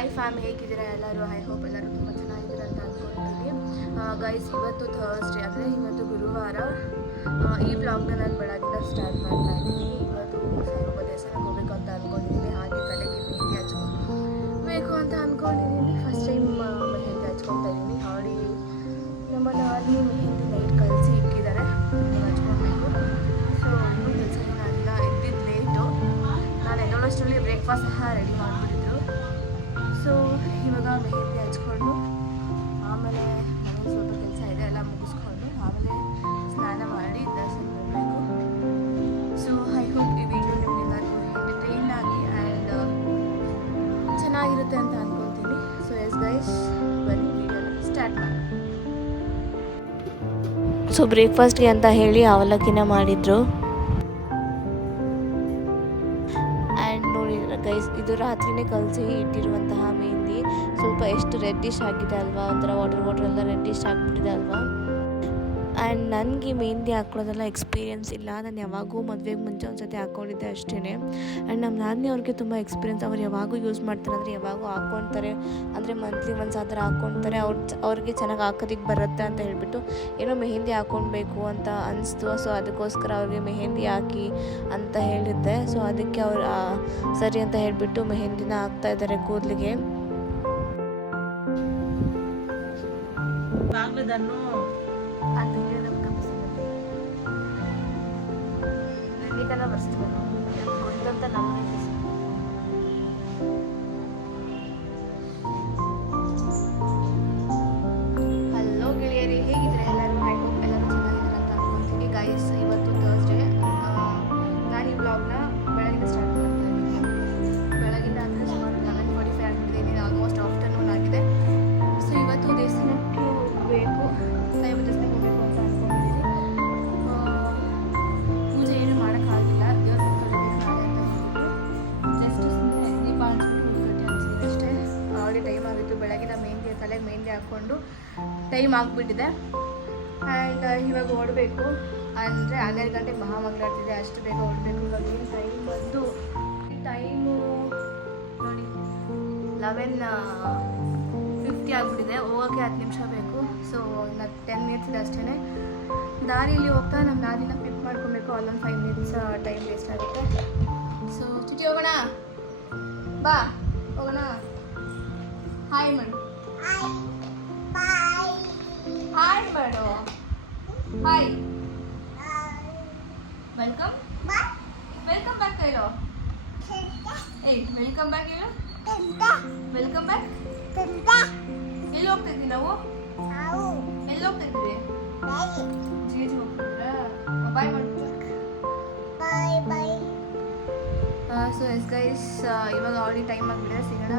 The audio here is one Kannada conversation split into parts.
ಹಾಯ್ ಫ್ಯಾಮ್, ಹೇಗಿದ್ದೀರಾ ಎಲ್ಲರೂ? ಐ ಹೋಪ್ ಎಲ್ಲರೂ ತುಂಬ ಚೆನ್ನಾಗಿದ್ದೀರಾ ಅಂತ ಅಂದ್ಕೊಳ್ತೀನಿ. ಗೈಸ್, ಇವತ್ತು ಥರ್ಸ್ಡೇ ಅಂದರೆ ಇವತ್ತು ಗುರುವಾರ. ಈ ವ್ಲಾಗ್ನ ನಾನು ಬೆಳಗಿನ ಸ್ಟಾರ್ಟ್ ಮಾಡ್ತಾ ಇದ್ದೀನಿ. ಇವತ್ತು ಸಾಯಿಬಾಬಾ ದೇವಸ್ಥಾನಕ್ಕೆ ಹೋಗಬೇಕು ಅಂತ ಅಂದ್ಕೊಂಡಿದ್ದೀನಿ. ಹಾಗೆ ತಲೆಗೆ ಮೆಹಂದಿ ಹಚ್ಕೊಬೇಕು ಅಂತ ಅಂದ್ಕೊಂಡಿದ್ದೀನಿ. ಫಸ್ಟ್ ಟೈಮ್ ಮೆಹಂದಿ ಹಚ್ಕೊತಾ ಇದ್ದೀನಿ. ಆಲ್ರೆಡಿ ನಮ್ಮ ನಾನಿ ಮೆಹಂದಿ ನೈಟ್ ಕಲಿಸಿ ಇಕ್ಕಿದ್ದಾರೆ, ಹಚ್ಕೊಳ್ಬೇಕು. ಸೊ ಇನ್ನೂ ಕೆಲಸ ಏನಾಗಿಲ್ಲ, ಎದ್ದಿದ್ದು ಲೇಟು. ನಾನು ಎದ್ದೋಳಷ್ಟರಲ್ಲಿ ಬ್ರೇಕ್ಫಾಸ್ಟ್ ಸಹ ರೆಡಿ ಮಾಡಿಬಿಟ್ಟಿದ್ರು. ಸೊ ಇವಾಗ ಮೆಹಂದಿ ಹಚ್ಕೊಂಡು ಆಮೇಲೆ ಮನೇಲಿ ಸ್ವಲ್ಪ ಕೆಲಸ ಇದೆ, ಎಲ್ಲ ಮುಗಿಸ್ಕೊಂಡು ಆಮೇಲೆ ಸ್ನಾನ ಮಾಡಿ ದರ್ಶನ ಮಾಡಬೇಕು. ಸೊ ಐ ಹೋಪ್ ಈ ವಿಡಿಯೋ ನಿಮಗೆಲ್ಲರಿಗೂ ಎಂಟರ್ಟೈನ್ ಆಗಿ ಆ್ಯಂಡ್ ಚೆನ್ನಾಗಿರುತ್ತೆ ಅಂತ ಅಂದ್ಕೊಳ್ತೀನಿ. ಸೊ ಎಸ್ ಗೈಸ್, ಬನ್ನಿ ವಿಡಿಯೋನ ಸ್ಟಾರ್ಟ್ ಮಾಡಿ. ಸೊ ಬ್ರೇಕ್ಫಾಸ್ಟ್ಗೆ ಅಂತ ಹೇಳಿ ಅವಲಕ್ಕಿನ ಮಾಡಿದರು. ಆ್ಯಂಡ್ ನೋಡಿ ಗೈಸ್, ಇದು ರಾತ್ರಿನೇ ಕಲಸಿ ಇಟ್ಟಿರುವಂತಹ ಮೆಹಂದಿ. ಸ್ವಲ್ಪ ಎಷ್ಟು ರೆಡ್ಡಿಶ್ ಆಗಿದೆ ಅಲ್ವಾ, ಒಂಥರ ವಾಟರ್ ಎಲ್ಲ ರೆಡ್ಡಿಶ್ ಆಗಿಬಿಟ್ಟಿದೆ ಅಲ್ವಾ. ಆ್ಯಂಡ್ ನನಗೆ ಮೆಹಂದಿ ಹಾಕ್ಕೊಳ್ಳೋದೆಲ್ಲ ಎಕ್ಸ್ಪೀರಿಯೆನ್ಸ್ ಇಲ್ಲ. ನಾನು ಯಾವಾಗೂ ಮದುವೆಗೆ ಮುಂಚೆ ಒಂದು ಸತಿ ಹಾಕ್ಕೊಂಡಿದ್ದೆ ಅಷ್ಟೇ. ಆ್ಯಂಡ್ ನಮ್ಮ ನಾದಿನಿ ಅವ್ರಿಗೆ ತುಂಬ ಎಕ್ಸ್ಪೀರಿಯೆನ್ಸ್. ಅವ್ರು ಯಾವಾಗೂ ಯೂಸ್ ಮಾಡ್ತಾರೆ, ಅಂದರೆ ಯಾವಾಗೂ ಹಾಕ್ಕೊಳ್ತಾರೆ, ಅಂದರೆ ಮಂತ್ಲಿ ಒಂದು ಆ ಥರ ಹಾಕ್ಕೊಳ್ತಾರೆ. ಅವ್ರಿಗೆ ಚೆನ್ನಾಗಿ ಹಾಕೋದಕ್ಕೆ ಬರುತ್ತೆ ಅಂತ ಹೇಳಿಬಿಟ್ಟು ಏನೋ ಮೆಹಂದಿ ಹಾಕ್ಕೊಳ್ಬೇಕು ಅಂತ ಅನಿಸ್ತು. ಸೊ ಅದಕ್ಕೋಸ್ಕರ ಅವ್ರಿಗೆ ಮೆಹಂದಿ ಹಾಕಿ ಅಂತ ಹೇಳಿದ್ದೆ. ಸೊ ಅದಕ್ಕೆ ಅವ್ರು ಸರಿ ಅಂತ ಹೇಳಿಬಿಟ್ಟು ಮೆಹಂದಿನ ಹಾಕ್ತಾ ಇದ್ದಾರೆ ಕೂದಲಿಗೆ. ಬಾಗ್ಲದನ್ನು ಗೊತ್ತಂತ ನಮಗೆ ಹಲೋ ಗೆಳೆಯರಿ, ಹೇಗಿದ್ರೆ ಎಲ್ಲರೂ? ಐ ಹೋಪ್ ಎಲ್ಲರೂ ಚೆನ್ನಾಗಿದ್ದಾರೆ ಅಂತ ಅಂದ್ಕೊಳ್ತೀನಿ. ಗೈಸ್, ಇವತ್ತು ಥರ್ಸ್ಡೇ. ನಾನು ಈ ವ್ಲಾಗ್ನ ಬೆಳಗಿನ ಸ್ಟಾರ್ಟ್ ಮಾಡ್ತಾ ಇದ್ದೀನಿ. ಬೆಳಗಿನ ಅಂದರೆ ಸುಮಾರು 11:45 ಆಗ್ತಿದ್ದೀನಿ. ಆಲ್ಮೋಸ್ಟ್ ಆಫ್ಟರ್ನೂನ್ ಆಗಿದೆ. ಸೊ ಇವತ್ತು ದೇವಸ್ಥಾನಕ್ಕೆ ಹೋಗಬೇಕು, ಸಾಯಿಬಾಬಾ ದೇವಸ್ಥಾನಕ್ಕೆ ಹೋಗಬೇಕು ಅಂತ ಅಂದ್ಕೊಂಡಿದ್ದೀನಿ. ಪೂಜೆ ಏನು ಮಾಡೋಕ್ಕಾಗಿಲ್ಲ, ದೇವ್ರ ಕಡೆ ನಾಳೆ ಅಂತ ಜಸ್ಟ್ ಸುಮ್ಮನೆ ದೀಪ ಹಚ್ಬಿಟ್ಟು ಕಟ್ಟಿ ಹಚ್ಚಿದ್ದೀನಿ ಅಷ್ಟೇ. ಆಲ್ರೆಡಿ ಟೈಮ್ ಆಗಿತ್ತು. ಬೆಳಗಿನ ಮೆಹಂದಿ ತಲೆಗೆ ಮೆಹಂದಿ ಹಾಕ್ಕೊಂಡು ಟೈಮ್ ಆಗಿಬಿಟ್ಟಿದೆ. ಆ್ಯಂಡ್ ಇವಾಗ ಓಡಬೇಕು. ಅಂದರೆ 12 ಗಂಟೆಗೆ ಮಹಾಮಂಗಳಾರತಿದೆ, ಅಷ್ಟು ಬೇಗ ಓಡಬೇಕು. ಇವಾಗ ಏನು ಟೈಮು ನೋಡಿ 11:50 ಆಗಿಬಿಟ್ಟಿದೆ. ಹೋಗೋಕ್ಕೆ 10 ನಿಮಿಷ ಬೇಕು. ಸೊ ಇನ್ನು 10 ಮಿನಿಟ್ಸ್ ಇದೆ ಅಷ್ಟೇ. ದಾರಿಯಲ್ಲಿ ಹೋಗ್ತಾ ನಮ್ಮ ದಾರಿನ ಪಿಕ್ ಮಾಡ್ಕೊಬೇಕು. ಅಲ್ಲೊಂದು 5 ಮಿನಿಟ್ಸ್ ಟೈಮ್ ವೇಸ್ಟ್ ಆಗುತ್ತೆ. ಸೊ ಚಿಟಿ ಹೋಗೋಣ, ಬಾ ಹೋಗೋಣ. ಹಾಯ್ ಮಾಡು, ಹಾಯ್ ಮಾಡು, ಹಾಯ್, ವೆಲ್ಕಮ್ ವೆಲ್ಕಮ್ ಬ್ಯಾಕ್ ಹೇಳು. ಏಯ್ ವೆಲ್ಕಮ್ ಬ್ಯಾಕ್ ಹೇಳು. Welcome back. ಎಲ್ಲಿ ಹೋಗ್ತಾ ಇದ್ವಿ ನಾವು? ಎಲ್ಲಿ ಹೋಗ್ತಾ ಇದ್ವಿ? ಜೀಜ್ ಹೋಗ್ತಿದ್ರಾ? ಬಾಯ್ ಮಾಡ್ಬೇಕು. ಸೊ ಎಸ್ ಗೈಸ್, ಇವಾಗ ಆಲ್ರೆಡಿ ಟೈಮ್ ಆಗಿಬಿಟ್ಟಿದೆ. ಸಿಗೋಣ.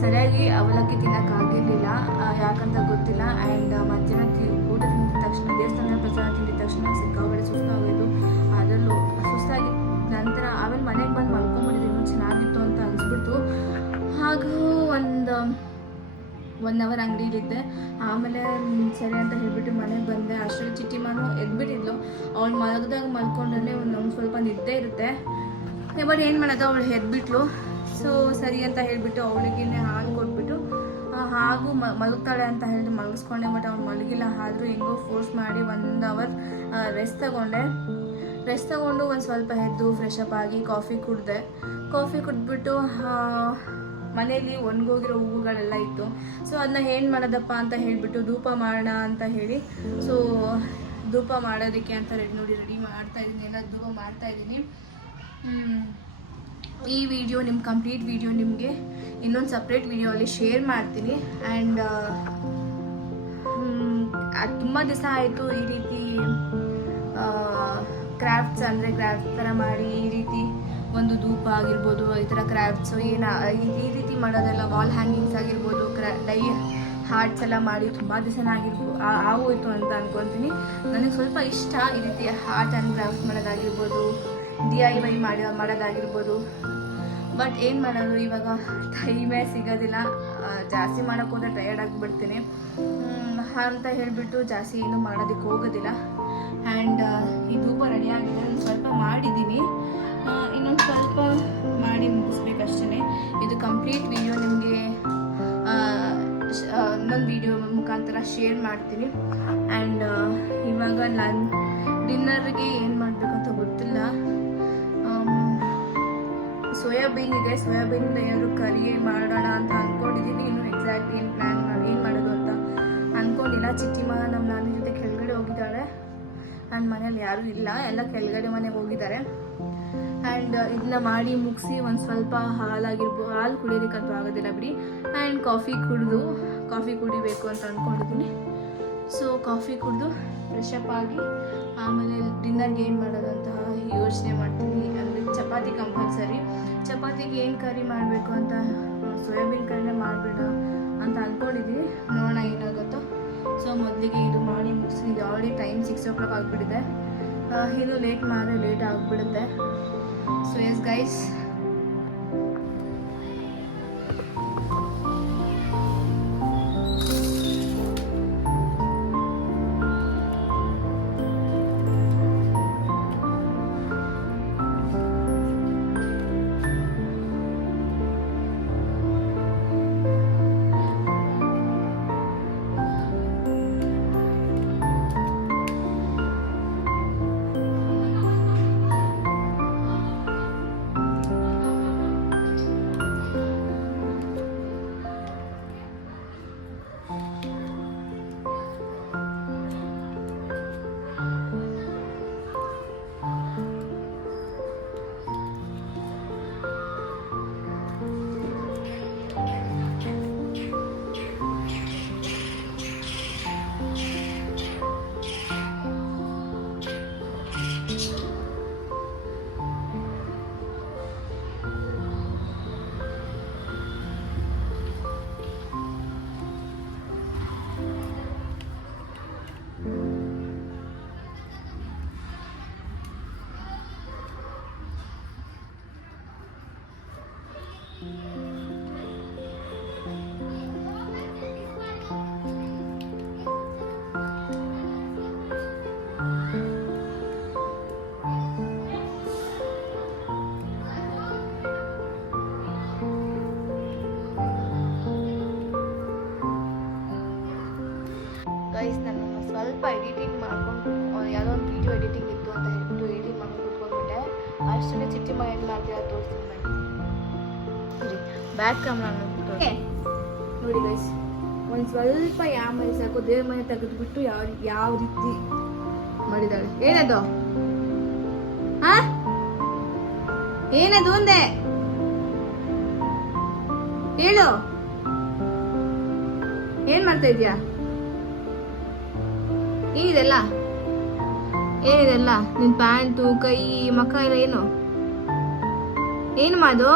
ಸರಿಯಾಗಿ ಅವಲಕ್ಕಿ ತಿನ್ನೋಕ್ಕಾಗಿರಲಿಲ್ಲ, ಯಾಕಂತ ಗೊತ್ತಿಲ್ಲ. ಆ್ಯಂಡ್ ಮಧ್ಯಾಹ್ನ ಊಟ ತಿಂದಿದ ತಕ್ಷಣ, ದೇವಸ್ಥಾನದ ಪ್ರಸಾದ ತಿಂದಿದ ತಕ್ಷಣ ಸಿಕ್ಕಾಬಳೆ ಸುಸ್ತಾಗೋದು. ಅದರಲ್ಲೂ ಸುಸ್ತಾಗಿ ನಂತರ ಆಮೇಲೆ ಮನೆಗೆ ಬಂದು ಮಲ್ಕೊಂಡ್ಬಿಟ್ಟಿದ್ದೀನಿ, ಚೆನ್ನಾಗಿತ್ತು ಅಂತ ಅನಿಸ್ಬಿಡ್ತು. ಹಾಗೂ ಒಂದು 1 ಅವರ್ ಅಂಗಡಿಲಿದ್ದೆ. ಆಮೇಲೆ ಸರಿ ಅಂತ ಹೇಳಿಬಿಟ್ಟು ಮನೆಗೆ ಬಂದೆ. ಅಷ್ಟರಲ್ಲಿ ಚಿಟ್ಟಿಮಾನು ಎದ್ಬಿಟ್ಟಿದ್ಲು. ಅವಳು ಮಲಗಿದಾಗ ಮಲ್ಕೊಂಡ್ರೆ ಒಂದು ಸ್ವಲ್ಪ ನಿದ್ದೆ ಇರುತ್ತೆ, ಬಟ್ ಏನು ಮಾಡೋದು, ಅವಳು ಎದ್ಬಿಟ್ಲು. ಸೊ ಸರಿ ಅಂತ ಹೇಳಿಬಿಟ್ಟು ಅವಳಿಗೆ ಹಾಲು ಕೊಟ್ಬಿಟ್ಟು ಹಾಗೂ ಮಲಗ್ತಾಳೆ ಅಂತ ಹೇಳಿದ್ರು ಮಲಗಿಸ್ಕೊಂಡೆ. ಬಟ್ ಅವ್ಳು ಮಲಗಿಲ್ಲ. ಆದರೂ ಹೆಂಗೋ ಫೋರ್ಸ್ ಮಾಡಿ 1 ಅವರ್ ರೆಸ್ಟ್ ತಗೊಂಡು ಒಂದು ಸ್ವಲ್ಪ ಎದ್ದು ಫ್ರೆಶ್ ಅಪ್ ಆಗಿ ಕಾಫಿ ಕುಡಿದ್ಬಿಟ್ಟು ಮನೆಯಲ್ಲಿ ಒಣಗೋಗಿರೋ ಹೂವುಗಳೆಲ್ಲ ಇತ್ತು. ಸೊ ಅದನ್ನ ಏನು ಮಾಡೋದಪ್ಪ ಅಂತ ಹೇಳಿಬಿಟ್ಟು ಧೂಪ ಮಾಡೋಣ ಅಂತ ಹೇಳಿ, ಸೊ ಧೂಪ ಮಾಡೋದಕ್ಕೆ ಅಂತ ರೆಡಿ ಮಾಡ್ತಾಯಿದ್ದೀನಿ, ಎಲ್ಲ ಧೂಪ ಮಾಡ್ತಾಯಿದ್ದೀನಿ. ಈ ವಿಡಿಯೋ ಕಂಪ್ಲೀಟ್ ವಿಡಿಯೋ ನಿಮಗೆ ಇನ್ನೊಂದು ಸಪ್ರೇಟ್ ವಿಡಿಯೋ ಶೇರ್ ಮಾಡ್ತೀನಿ. ಆ್ಯಂಡ್ ತುಂಬ ದಿವಸ ಆಯಿತು ಈ ರೀತಿ ಕ್ರಾಫ್ಟ್ಸ್ ಥರ ಮಾಡಿ, ಈ ರೀತಿ ಒಂದು ಧೂಪ ಆಗಿರ್ಬೋದು, ಈ ಥರ ಕ್ರಾಫ್ಟ್ಸು ಈ ರೀತಿ ಮಾಡೋದೆಲ್ಲ, ವಾಲ್ ಹ್ಯಾಂಗಿಂಗ್ಸ್ ಆಗಿರ್ಬೋದು, ಡೈ ಹಾರ್ಟ್ಸ್ ಎಲ್ಲ ಮಾಡಿ ತುಂಬ ದಿವಸ ಆಗೋಯ್ತು ಅಂತ ಅಂದ್ಕೊತೀನಿ. ನನಗೆ ಸ್ವಲ್ಪ ಇಷ್ಟ ಈ ರೀತಿ ಆರ್ಟ್ ಆ್ಯಂಡ್ ಕ್ರಾಫ್ಟ್ ಮಾಡೋದಾಗಿರ್ಬೋದು, DIY ಮಾಡೋದಾಗಿರ್ಬೋದು. ಬಟ್ ಏನು ಮಾಡೋದು, ಇವಾಗ ಟೈಮೇ ಸಿಗೋದಿಲ್ಲ. ಜಾಸ್ತಿ ಮಾಡೋಕ್ಕೆ ಹೋದರೆ ಟಯರ್ಡ್ ಆಗಿಬಿಡ್ತೀನಿ ಅಂತ ಹೇಳಿಬಿಟ್ಟು ಜಾಸ್ತಿ ಏನು ಮಾಡೋದಕ್ಕೆ ಹೋಗೋದಿಲ್ಲ. ಆ್ಯಂಡ್ ಈ ಧೂಪ ರೆಡಿಯಾಗಿದೆ, ಸ್ವಲ್ಪ ಮಾಡಿದ್ದೀನಿ, ಇನ್ನೊಂದು ಸ್ವಲ್ಪ ಮಾಡಿ ಮುಗಿಸ್ಬೇಕಷ್ಟೇ. ಇದು ಕಂಪ್ಲೀಟ್ ವಿಡಿಯೋ ನಿಮಗೆ ಇನ್ನೊಂದು ವಿಡಿಯೋ ಮುಖಾಂತರ ಶೇರ್ ಮಾಡ್ತೀನಿ. ಆ್ಯಂಡ್ ಇವಾಗ ನಾನು ಡಿನ್ನರ್ಗೆ ಏನು ಮಾಡಬೇಕಂತ ಗೊತ್ತಿಲ್ಲ. ಸೋಯಾಬೀನ್ ಇದೆ, ಸೋಯಾಬೀನಿಂದ ಏನಾದರೂ ಕರಿ ಮಾಡೋಣ ಅಂತ ಅಂದ್ಕೊಂಡಿದ್ದೀನಿ. ಇನ್ನೂ ಎಕ್ಸಾಕ್ಟ್ ಏನು ಮಾಡೋದು ಅಂತ ಅಂದ್ಕೊಂಡಿಲ್ಲ. ಚಿಟ್ಟಿಮ್ಮ ನಮ್ಮ ನಾನಿ ಜೊತೆ ಕೆಳಗಡೆ ಹೋಗಿದ್ದಾಳೆ. ನನ್ನ ಮನೇಲಿ ಯಾರೂ ಇಲ್ಲ, ಎಲ್ಲ ಕೆಳಗಡೆ ಮನೆಗೆ ಹೋಗಿದ್ದಾರೆ. ಆ್ಯಂಡ್ ಇದನ್ನ ಮಾಡಿ ಮುಗಿಸಿ ಒಂದು ಸ್ವಲ್ಪ ಹಾಲು ಕುಡಿಯೋದಕ್ಕಂತೂ ಆಗೋದಿಲ್ಲ ಬಿಡಿ. ಆ್ಯಂಡ್ ಕಾಫಿ ಕುಡಿಬೇಕು ಅಂತ ಅಂದ್ಕೊಂಡಿದ್ದೀನಿ. ಸೊ ಕಾಫಿ ಕುಡಿದು ಫ್ರೆಶ್ ಅಪ್ ಆಗಿ ಆಮೇಲೆ ಡಿನ್ನರ್ಗೆ ಏನು ಮಾಡೋದು ಅಂತ ಯೋಚನೆ ಮಾಡ್ತೀನಿ. ಅಂದರೆ ಚಪಾತಿ ಕಂಪಲ್ಸರಿ. ಚಪಾತಿಗೆ ಏನು ಕರಿ ಮಾಡಬೇಕು ಅಂತ, ಸೋಯಾಬೀನ್ ಕರಿನೇ ಮಾಡಿಬಿಡ ಅಂತ ಅಂದ್ಕೊಂಡಿದ್ದೀನಿ. ನೋಡೋಣ ಏನಾಗುತ್ತೋ. ಸೊ ಮೊದಲಿಗೆ ಇದು ಮಾಡಿ ಮುಗಿಸಿ, ಇದು ಆಲ್ರೆಡಿ ಟೈಮ್ 6 o'clock ಆಗಿಬಿಟ್ಟಿದೆ. ಇದು ಲೇಟ್ ಮಾಡಿದ್ರೆ ಲೇಟ್ ಆಗಿಬಿಡುತ್ತೆ. ಸೊ ಎಸ್ ಗೈಸ್, ಗೈಸ್ ನಾನು ಸ್ವಲ್ಪ ಎಡಿಟಿಂಗ್ ಮಾಡ್ಕೊಂಡು ಯಾವುದೋ ಒಂದು ವೀಡಿಯೋ ಎಡಿಟಿಂಗ್ ಇತ್ತು ಅಂತ ಹೇಳ್ಬಿಟ್ಟು ಎಡಿಟಿಂಗ್ ಮಾಡ್ಕೊಂಡು ಕೂತ್ಕೊಂಡ್ಬಿಟ್ಟೆ. ಅಷ್ಟೇ ಚಿಟ್ಟಿಮ್ಮ ಏನು ಮಾಡ್ತೀರಾ ತೋರಿಸ್ತೀನಿ ಬನ್ನಿ. ಬ್ಯಾಕ್ ಕ್ಯಾಮ್ರಾ ನೋಡಿ ಗೈಸ್, ಒಂದು ಸ್ವಲ್ಪ ಮನೆ ಸಾಕು, ದೇವ್ರ ಮನೆ ತೆಗೆದುಬಿಟ್ಟು ಯಾವ ರೀತಿ ಮಾಡಿದ್ದಾಳೆ. ಏನದು ಏನದು ಒಂದೇ ಹೇಳು, ಏನ್ ಮಾಡ್ತಾ ಇದೀಯಾ? ಏನಿದೆಲ್ಲ ನಿನ್ ಪ್ಯಾಂಟು ಕೈ ಮಕ್ಕ ಎಲ್ಲ ಏನು ಮಾಡು?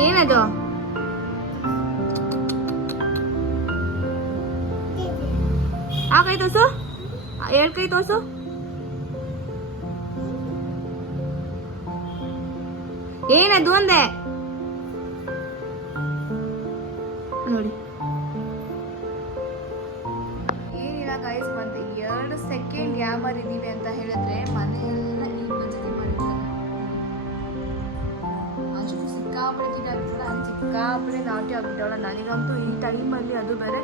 ಏನದು? ಆ ಕೈ ತೋರ್ಸು, 2 ಕೈ ತೋರ್ಸು. ಏನದು ಅಂದೆ ನೋಡಿ. ಏನಿಲ್ಲ ಗೈಸ್, ಒಂದು 2 ಸೆಕೆಂಡ್ ಯಾಮರ್ ಇದೀವಿ ಅಂತ ಹೇಳಿದ್ರೆ ಮನೆಯೆಲ್ಲ ಈ ಮಜದಿ ಮಾಡಿರ್ತಾರೆ. ಅಷ್ಟು ಸಿಕ್ಕಾಪಡೆ ಸಿಕ್ಕಾಪಡೆ ನಾಟಿ ಆಗ್ಬಿಟ್ಟವಳ. ನನಗಂತೂ ಈ ಟೈಮಲ್ಲಿ ಅದು ಬೇರೆ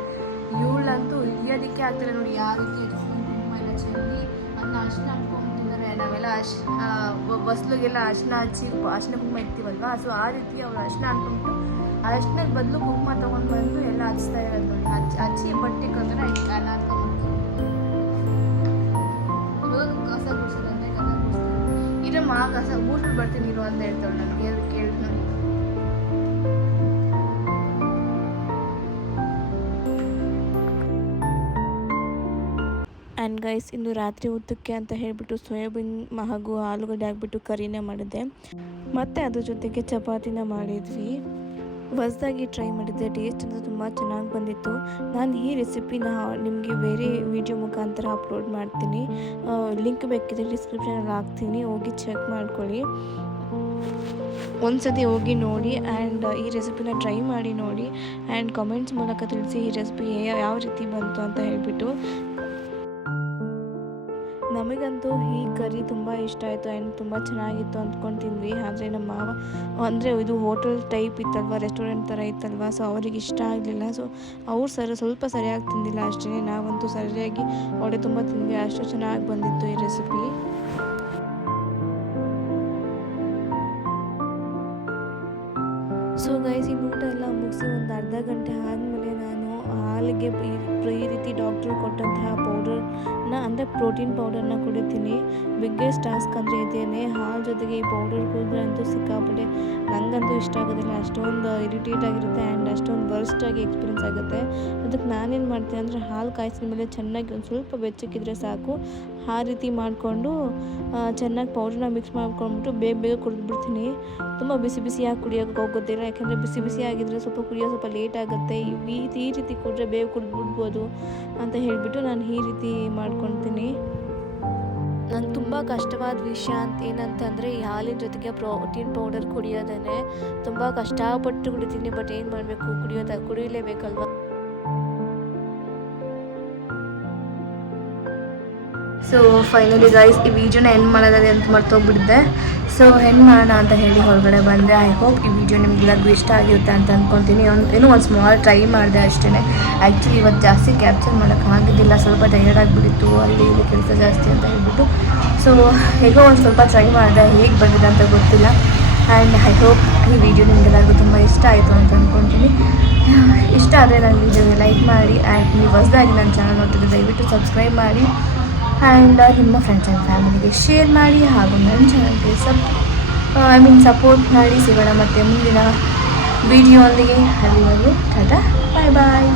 ಇವಳಂತೂ ಹಿಡಿಯೋದಕ್ಕೆ ಆಗ್ತಿಲ್ಲ ನೋಡಿ. ಯಾವ ರೀತಿ ಕುಂಕುಮ ಎಲ್ಲ ಚೆಲ್ಲಿ ಅನ್ನ ಅರ್ಶಿನ ಹಾಕ್ಕೊಂಡ್ಬಿಟ್ಟಿದ್ದಾರೆ. ನಾವೆಲ್ಲ ಬಸ್ಲಿಗೆಲ್ಲ ಅರ್ಶಿನ ಹಚ್ಚಿ ಅರ್ಶಿನ ಕುಂಕುಮ ಇರ್ತೀವಲ್ವಾ, ಸೊ ಆ ರೀತಿ ಅವಳು ಅರ್ಶಿನ ಹಾಕ್ಬಿಟ್ಟು ಅರ್ಶಿನದ ಬದಲು ಕುಂಕುಮ ತೊಗೊಂಡು ಬಂದು ಎಲ್ಲ ಹಚ್ತಾ ಇರೋದು ನೋಡಿ. ಹಚ್ಚಿ ಬಟ್ಟೆ ಕದ್ರೆ ಅನ್ನ ಹಾಕೊಂಡ್ಬಿಟ್ಟು ಇವಾಗ ಕಸ ಗುಡಿಸೋದಂದ್ರೆ ಕಸ ಗುಡಿಸ್ತೀನಿ. ಇರಮ್ಮ ಕಸ ಗೂಡ್ಬಿಟ್ಟು ಬರ್ತೀನಿ ಇರು ಅಂತ ಹೇಳ್ತಾಳೆ. ನನಗೆ ಕೇಳಿ ನೋಡಿ. ಆ್ಯಂಡ್ ಗೈಸ್, ಇಂದು ರಾತ್ರಿ ಊಟಕ್ಕೆ ಅಂತ ಹೇಳಿಬಿಟ್ಟು ಸೋಯಾಬೀನ್ ಹಾಗೂ ಆಲೂಗಡ್ಡೆ ಹಾಕ್ಬಿಟ್ಟು ಕರಿನೇ ಮಾಡಿದ್ದೆ. ಮತ್ತು ಅದ್ರ ಜೊತೆಗೆ ಚಪಾತಿನ ಮಾಡಿದ್ವಿ. ಹೊಸದಾಗಿ ಟ್ರೈ ಮಾಡಿದ್ದೆ. ಟೇಸ್ಟ್ ಅಂತ ತುಂಬ ಚೆನ್ನಾಗಿ ಬಂದಿತ್ತು. ನಾನು ಈ ರೆಸಿಪಿನ ನಿಮಗೆ ಬೇರೆ ವಿಡಿಯೋ ಮುಖಾಂತರ ಅಪ್ಲೋಡ್ ಮಾಡ್ತೀನಿ. ಲಿಂಕ್ ಬೇಕಿದ್ರೆ ಡಿಸ್ಕ್ರಿಪ್ಷನಲ್ಲಿ ಹಾಕ್ತೀನಿ, ಹೋಗಿ ಚೆಕ್ ಮಾಡ್ಕೊಳ್ಳಿ. ಒಂದ್ಸತಿ ಹೋಗಿ ನೋಡಿ ಆ್ಯಂಡ್ ಈ ರೆಸಿಪಿನ ಟ್ರೈ ಮಾಡಿ ನೋಡಿ ಆ್ಯಂಡ್ ಕಾಮೆಂಟ್ಸ್ ಮೂಲಕ ತಿಳಿಸಿ ಈ ರೆಸಿಪಿ ಯಾವ ರೀತಿ ಬಂತು ಅಂತ ಹೇಳಿಬಿಟ್ಟು. ನಮಗಂತೂ ಈ ಕರಿ ತುಂಬ ಇಷ್ಟ ಆಯಿತು ಆ್ಯಂಡ್ ತುಂಬ ಚೆನ್ನಾಗಿತ್ತು ಅಂದ್ಕೊಂಡು ತಿಂದ್ವಿ. ಆದರೆ ನಮ್ಮ ಮಾವ ಅಂದರೆ ಇದು ಹೋಟೆಲ್ ಟೈಪ್ ಇತ್ತಲ್ವ, ರೆಸ್ಟೋರೆಂಟ್ ಥರ ಇತ್ತಲ್ವ, ಸೊ ಅವ್ರಿಗೆ ಇಷ್ಟ ಆಗಲಿಲ್ಲ. ಸೊ ಅವ್ರು ಸ್ವಲ್ಪ ಸರಿಯಾಗಿ ತಿಂದಿಲ್ಲ ಅಷ್ಟೇ. ನಾವಂತೂ ಸರಿಯಾಗಿ ಹೊಡೆ ತುಂಬ ತಿಂದ್ವಿ. ಅಷ್ಟು ಚೆನ್ನಾಗಿ ಬಂದಿತ್ತು ಈ ರೆಸಿಪಿ. ಸೊ ಗೈಸ್, ಈ ಊಟ ಎಲ್ಲ ಮುಗಿಸಿ ಒಂದು ಅರ್ಧ ಗಂಟೆ ಆದಮೇಲೆ ನಾನು ಹಾಲಿಗೆ ಈ ರೀತಿ ಡಾಕ್ಟ್ರು ಕೊಟ್ಟಂತಹ ಪೌಡರ್ನ ಅಂದರೆ ಪ್ರೋಟೀನ್ ಪೌಡರ್ನ ಕುಡಿತೀನಿ. ಬಿಗ್ಗೆಸ್ಟ್ ಟಾಸ್ಕ್ ಅಂದರೆ ಇದೇನೆ. ಹಾಲು ಜೊತೆಗೆ ಈ ಪೌಡರ್ ಕುಡಿದ್ರೆ ಅಂತೂ ಸಿಕ್ಕಾಪಟ್ಟೆ ನನಗಂತೂ ಇಷ್ಟ ಆಗೋದಿಲ್ಲ. ಅಷ್ಟೊಂದು ಇರಿಟೇಟ್ ಆಗಿರುತ್ತೆ ಆ್ಯಂಡ್ ಅಷ್ಟೊಂದು ವರ್ಸ್ಟಾಗಿ ಎಕ್ಸ್ಪೀರಿಯನ್ಸ್ ಆಗುತ್ತೆ. ಅದಕ್ಕೆ ನಾನೇನು ಮಾಡ್ತೀನಿ ಅಂದರೆ ಹಾಲು ಕಾಯಿಸಿದ ಮೇಲೆ ಚೆನ್ನಾಗಿ ಒಂದು ಸ್ವಲ್ಪ ಬೆಚ್ಚಕ್ಕಿದ್ರೆ ಸಾಕು. ಆ ರೀತಿ ಮಾಡಿಕೊಂಡು ಚೆನ್ನಾಗಿ ಪೌಡ್ರನ್ನ ಮಿಕ್ಸ್ ಮಾಡ್ಕೊಂಡ್ಬಿಟ್ಟು ಬೇಗ ಕುಡಿದ್ಬಿಡ್ತೀನಿ. ತುಂಬ ಬಿಸಿಯಾಗಿ ಕುಡಿಯೋಕ್ಕೆ ಹೋಗೋದಿಲ್ಲ, ಯಾಕೆಂದರೆ ಬಿಸಿ ಆಗಿದ್ದರೆ ಸ್ವಲ್ಪ ಲೇಟ್ ಆಗುತ್ತೆ. ಈ ರೀತಿ ಕುಡಿದ್ರೆ ಬೇಗ ಕುಡಿದ್ಬಿಡ್ಬೋದು ಅಂತ ಹೇಳಿಬಿಟ್ಟು ನಾನು ಈ ರೀತಿ ಮಾಡ್ಕೊತೀನಿ. ನಂಗೆ ತುಂಬ ಕಷ್ಟವಾದ ವಿಷಯ ಏನಂತಂದರೆ ಈ ಹಾಲಿನ ಜೊತೆಗೆ ಪ್ರೋಟೀನ್ ಪೌಡರ್ ಕುಡಿಯೋದೇ. ತುಂಬ ಕಷ್ಟಪಟ್ಟು ಕುಡಿತೀನಿ, ಬಟ್ ಏನು ಮಾಡಬೇಕು, ಕುಡಿಯಲೇಬೇಕಲ್ವ. ಸೊ ಫೈನಲಿ ಗೈಸ್, ಈ ವಿಡಿಯೋನ ಎಂಡ್ ಮಾಡೋದೇ ಅಂತ ಮರ್ತೋಗ್ಬಿಟ್ಟಿದ್ದೆ. ಸೊ ಹೆಂಗೆ ಮಾಡೋಣ ಅಂತ ಹೇಳಿ ಹೊರಗಡೆ ಬಂದೆ. ಐ ಹೋಪ್ ಈ ವಿಡಿಯೋ ನಿಮ್ಗೆಲ್ಲರಿಗೂ ಇಷ್ಟ ಆಗಿರುತ್ತೆ ಅಂತ ಅಂದ್ಕೊತೀನಿ. ಏನೋ ಒಂದು ಸ್ಮಾಲ್ ಟ್ರೈ ಮಾಡಿದೆ ಅಷ್ಟೇ. ಆ್ಯಕ್ಚುಲಿ ಇವತ್ತು ಜಾಸ್ತಿ ಕ್ಯಾಪ್ಚರ್ ಮಾಡೋಕ್ಕಾಗಿದ್ದಿಲ್ಲ, ಸ್ವಲ್ಪ ಟಯರ್ಡ್ ಆಗಿಬಿಟ್ಟಿತ್ತು, ಅಲ್ಲಿ ಇಲ್ಲಿ ಕೆಲಸ ಜಾಸ್ತಿ ಅಂತ ಹೇಳ್ಬಿಟ್ಟು. ಸೊ ಹೇಗೋ ಒಂದು ಸ್ವಲ್ಪ ಟ್ರೈ ಮಾಡಿದೆ, ಹೇಗೆ ಬಂದಿದೆ ಅಂತ ಗೊತ್ತಿಲ್ಲ. ಆ್ಯಂಡ್ ಐ ಹೋಪ್ ಈ ವಿಡಿಯೋ ನಿಮಗೆಲ್ಲರಿಗೂ ತುಂಬ ಇಷ್ಟ ಆಯಿತು ಅಂತ ಅಂದ್ಕೊತೀನಿ. ಇಷ್ಟ ಆದರೆ ನನ್ನ ವಿಡಿಯೋಗೆ ಲೈಕ್ ಮಾಡಿ ಆ್ಯಂಡ್ ನೀವು ಹೊಸದಾಗಿ ನನ್ನ ಚಾನಲ್ ನೋಡ್ತಿದ್ರೆ ದಯವಿಟ್ಟು ಸಬ್ಸ್ಕ್ರೈಬ್ ಮಾಡಿ ಆ್ಯಂಡ್ ನಿಮ್ಮ ಫ್ರೆಂಡ್ಸ್ ಆ್ಯಂಡ್ ಫ್ಯಾಮಿಲಿಗೆ ಶೇರ್ ಮಾಡಿ ಹಾಗೂ ನನ್ನ ಚಾನಲ್ಗೆ ಸಪೋರ್ಟ್ ಮಾಡಿ. ಸಿಗೋಣ ಮತ್ತು ಮುಂದಿನ ವಿಡಿಯೋ ಒಂದಿಗೆ. ಅಲ್ಲಿವರೆಗೂ ಟಾಟಾ, ಬಾಯ್ ಬಾಯ್.